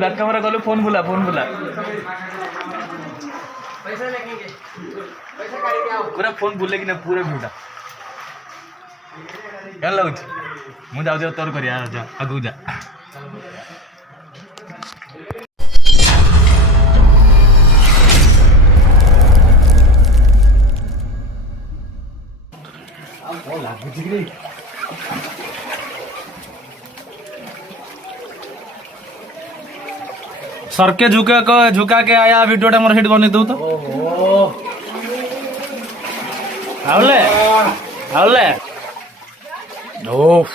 Back camera करो फोन बुला पूरा फोन बुले कि ना पूरा भिड़ा क्या लगुच मुझे जाऊँ तोर कर आगू जा सर के झुका के आया वीडियो मोर हिट बने दू तो आवले ओफ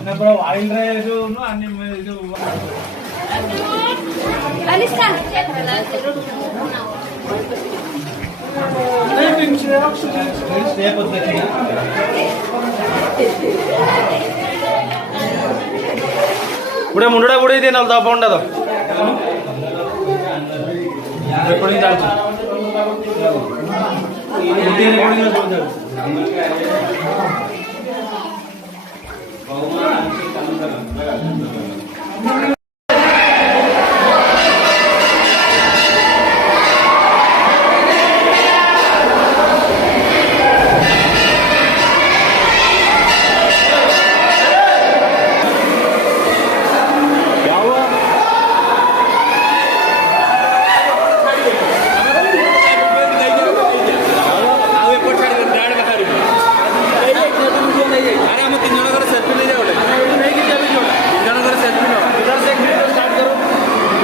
बड़ा वाइल्ड रे जो नो एनिमे जो अलिस्ता पुढे मुंडा पुढे दे ना पंडा तो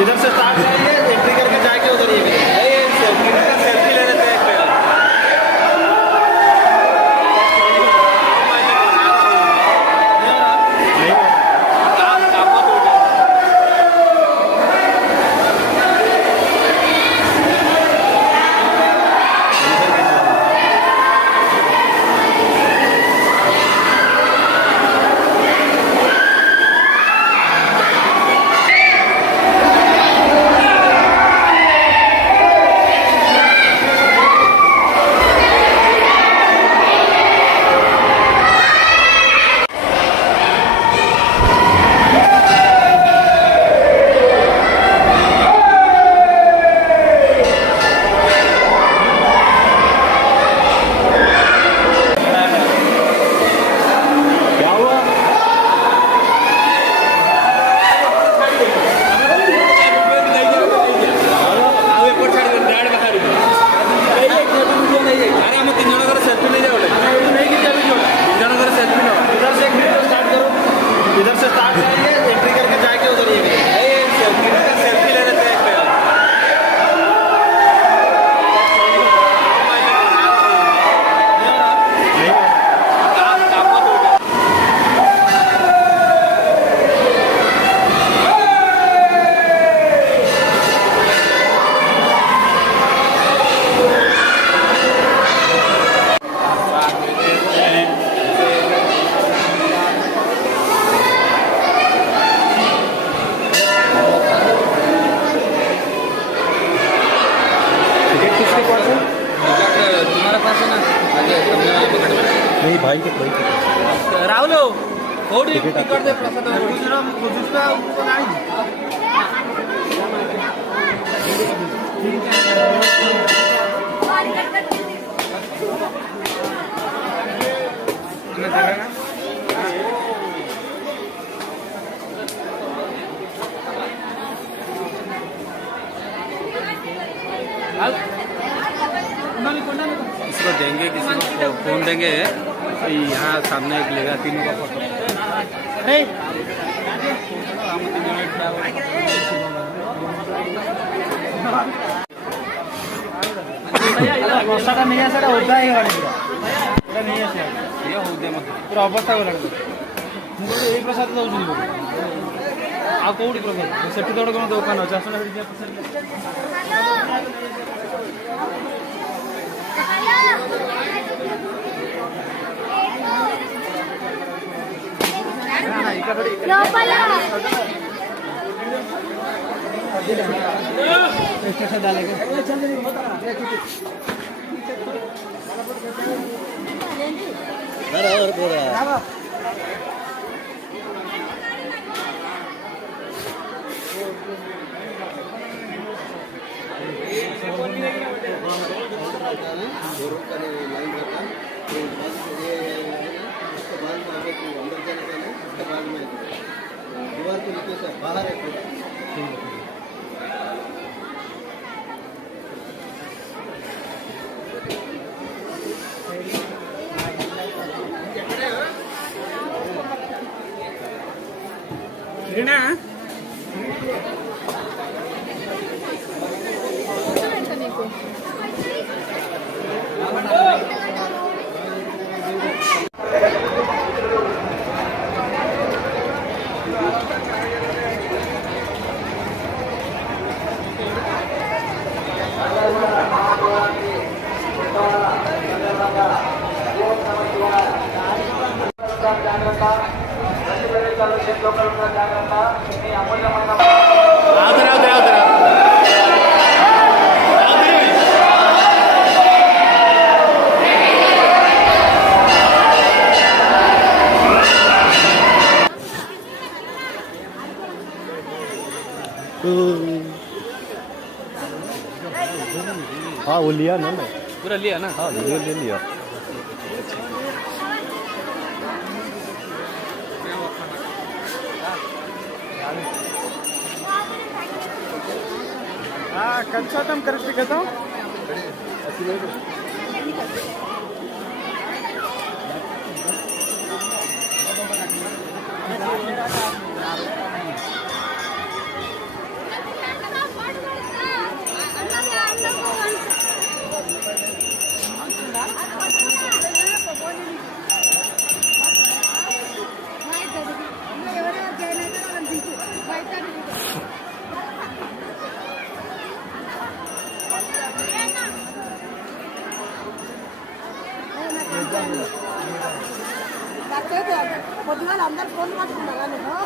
इधर से स्टार्ट करेंगे एंट्री करके जाके उधर ये सेल्फी ले लेते हैं नहीं भाई के कोई राहुल कोडी टिकट दे प्रसाद गुजराम गुजरा नहीं इसको देंगे, किसी को फोन देंगे, यहाँ सामने एक लेगा, तीनों का फोटो। नहीं है सर, होता है नहीं है सर, ये होते पूरा अवस्था मुझे एक प्रसाद दौर आ कौटी प्रसाद से कौन दुकान अच्छे बाहर है हाँ वो लिया ना मैं पूरा लिया ना? हाँ वीडियो ले लिया हाँ कंचा तुम कर सकते हो పొద్దుగాల అందరు ఫోన్ పట్టుకున్నారా నువ్వు?